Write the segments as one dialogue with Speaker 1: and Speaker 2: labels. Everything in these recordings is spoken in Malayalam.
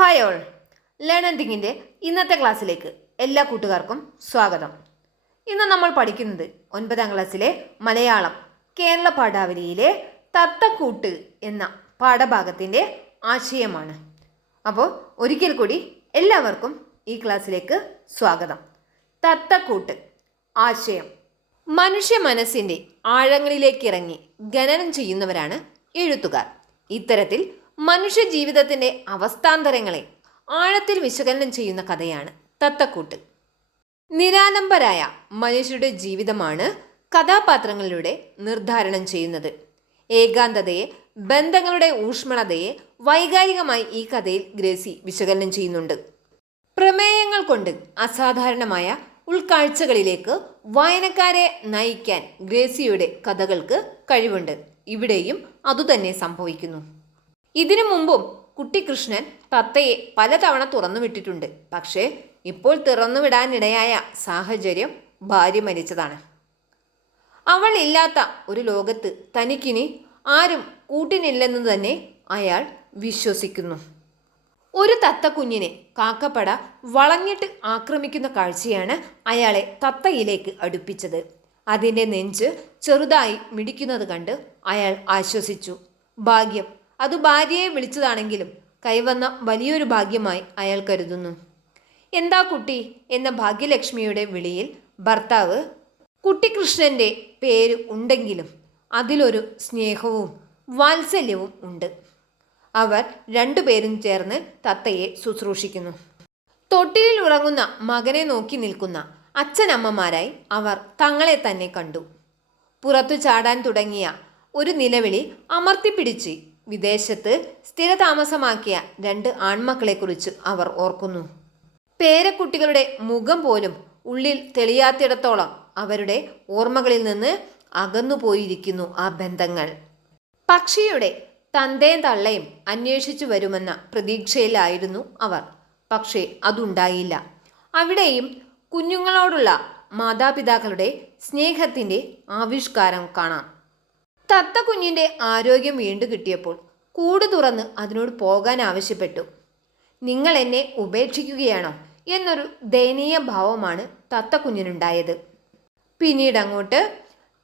Speaker 1: ഹായ് ഓൾ ലേൺ ആൻഡ് തിങ്ങിന്റെ ഇന്നത്തെ ക്ലാസ്സിലേക്ക് എല്ലാ കൂട്ടുകാർക്കും സ്വാഗതം. ഇന്ന് നമ്മൾ പഠിക്കുന്നത് ഒൻപതാം ക്ലാസ്സിലെ മലയാളം കേരള പാഠാവലിയിലെ തത്തക്കൂട്ട് എന്ന പാഠഭാഗത്തിന്റെ ആശയമാണ്. അപ്പോൾ ഒരിക്കൽ കൂടി എല്ലാവർക്കും ഈ ക്ലാസ്സിലേക്ക് സ്വാഗതം. തത്തക്കൂട്ട് ആശയം. മനുഷ്യ മനസ്സിന്റെ ആഴങ്ങളിലേക്കിറങ്ങി ഖനനം ചെയ്യുന്നവരാണ് എഴുത്തുകാർ. ഇത്തരത്തിൽ മനുഷ്യ ജീവിതത്തിന്റെ അവസ്ഥാന്തരങ്ങളെ ആഴത്തിൽ വിശകലനം ചെയ്യുന്ന കഥയാണ് തത്തക്കൂട്ട്. നിരാലംബരായ മനുഷ്യരുടെ ജീവിതമാണ് കഥാപാത്രങ്ങളിലൂടെ നിർദ്ധാരണം ചെയ്യുന്നത്. ഏകാന്തതയെ ബന്ധങ്ങളുടെ ഊഷ്മളതയെ വൈകാരികമായി ഈ കഥയിൽ ഗ്രേസി വിശകലനം ചെയ്യുന്നുണ്ട്. പ്രമേയങ്ങൾ കൊണ്ട് അസാധാരണമായ ഉൾക്കാഴ്ചകളിലേക്ക് വായനക്കാരെ നയിക്കാൻ ഗ്രേസിയുടെ കഥകൾക്ക് കഴിവുണ്ട്. ഇവിടെയും അതുതന്നെ സംഭവിക്കുന്നു. ഇതിനു മുമ്പും കുട്ടിക്കൃഷ്ണൻ തത്തയെ പലതവണ തുറന്നുവിട്ടിട്ടുണ്ട്. പക്ഷേ ഇപ്പോൾ തുറന്നുവിടാനിടയായ സാഹചര്യം ഭാര്യ മരിച്ചതാണ്. അവൾ ഇല്ലാത്ത ഒരു ലോകത്ത് തനിക്കിനി ആരും കൂട്ടിനില്ലെന്ന് തന്നെ അയാൾ വിശ്വസിക്കുന്നു. ഒരു തത്തക്കുഞ്ഞിനെ കാക്കപ്പട വളഞ്ഞിട്ട് ആക്രമിക്കുന്ന കാഴ്ചയാണ് അയാളെ തത്തയിലേക്ക് അടുപ്പിച്ചത്. അതിന്റെ നെഞ്ച് ചെറുതായി മിടിക്കുന്നത് കണ്ട് അയാൾ ആശ്വസിച്ചു. ഭാഗ്യം അത് ഭാര്യയെ വിളിച്ചതാണെങ്കിലും കൈവന്ന വലിയൊരു ഭാഗ്യമായി അയാൾ കരുതുന്നു. എന്താ കുട്ടി? എന്ന ഭാഗ്യലക്ഷ്മിയുടെ വിളിയിൽ ഭർത്താവ് കുട്ടികൃഷ്ണന്റെ പേര് ഉണ്ടെങ്കിലും അതിലൊരു സ്നേഹവും വാത്സല്യവും ഉണ്ട്. അവർ രണ്ടുപേരും ചേർന്ന് തത്തയെ ശുശ്രൂഷിക്കുന്നു. തൊട്ടിലിൽ ഉറങ്ങുന്ന മകനെ നോക്കി നിൽക്കുന്ന അച്ഛനമ്മമാരായി അവർ തങ്ങളെ തന്നെ കണ്ടു. പുറത്തു ചാടാൻ തുടങ്ങിയ ഒരു നിലവിളി അമർത്തിപ്പിടിച്ച് വിദേശത്ത് സ്ഥിരതാമസമാക്കിയ രണ്ട് ആൺമക്കളെക്കുറിച്ച് അവർ ഓർക്കുന്നു. പേരക്കുട്ടികളുടെ മുഖം പോലും ഉള്ളിൽ തെളിയാത്തിടത്തോളം അവരുടെ ഓർമ്മകളിൽ നിന്ന് അകന്നുപോയിരിക്കുന്നു ആ ബന്ധങ്ങൾ. പക്ഷിയുടെ തന്തയും തള്ളയും അന്വേഷിച്ചു വരുമെന്ന പ്രതീക്ഷയിലായിരുന്നു അവർ. പക്ഷേ അതുണ്ടായില്ല. അവിടെയും കുഞ്ഞുങ്ങളോടുള്ള മാതാപിതാക്കളുടെ സ്നേഹത്തിന്റെ ആവിഷ്കാരം കാണാം. തത്ത കുഞ്ഞിന്റെ ആരോഗ്യം വീണ്ടു കിട്ടിയപ്പോൾ കൂട് തുറന്ന് അതിനോട് പോകാൻ ആവശ്യപ്പെട്ടു. നിങ്ങൾ എന്നെ ഉപേക്ഷിക്കുകയാണോ? എന്നൊരു ദയനീയ ഭാവമാണ് തത്ത കുഞ്ഞിനുണ്ടായത്. പിന്നീട് അങ്ങോട്ട്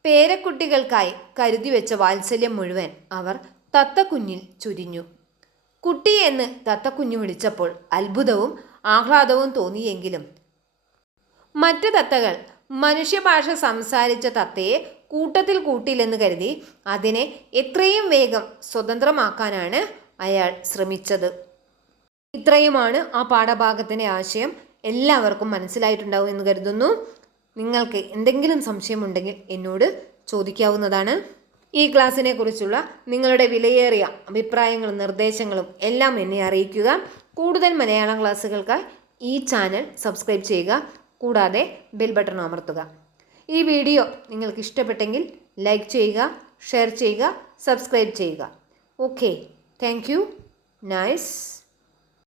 Speaker 1: പേരക്കുട്ടികൾക്കായി കരുതി വെച്ച വാത്സല്യം മുഴുവൻ അവർ തത്തക്കുഞ്ഞിൽ ചുരിഞ്ഞു. കുട്ടി എന്ന് തത്തക്കുഞ്ഞു വിളിച്ചപ്പോൾ അത്ഭുതവും ആഹ്ലാദവും തോന്നിയെങ്കിലും മറ്റു തത്തകൾ മനുഷ്യഭാഷ സംസാരിച്ച തത്തയെ കൂട്ടത്തിൽ കൂട്ടില്ലെന്ന് കരുതി അതിനെ എത്രയും വേഗം സ്വതന്ത്രമാക്കാനാണ് അയാൾ ശ്രമിച്ചത്. ഇത്രയുമാണ് ആ പാഠഭാഗത്തിന്റെ ആശയം. എല്ലാവർക്കും മനസ്സിലായിട്ടുണ്ടാവും എന്ന് കരുതുന്നു. നിങ്ങൾക്ക് എന്തെങ്കിലും സംശയമുണ്ടെങ്കിൽ എന്നോട് ചോദിക്കാവുന്നതാണ്. ഈ ക്ലാസ്സിനെ കുറിച്ചുള്ള നിങ്ങളുടെ വിലയേറിയ അഭിപ്രായങ്ങളും നിർദ്ദേശങ്ങളും എല്ലാം എന്നെ അറിയിക്കുക. കൂടുതൽ മലയാളം ക്ലാസ്സുകൾക്കായി ഈ ചാനൽ സബ്സ്ക്രൈബ് ചെയ്യുക. കൂടാതെ ബെൽ ബട്ടൺ അമർത്തുക. ഈ വീഡിയോ നിങ്ങൾക്ക് ഇഷ്ടപ്പെട്ടെങ്കിൽ ലൈക്ക് ചെയ്യുക ഷെയർ ചെയ്യുക സബ്സ്ക്രൈബ് ചെയ്യുക. Okay thank you nice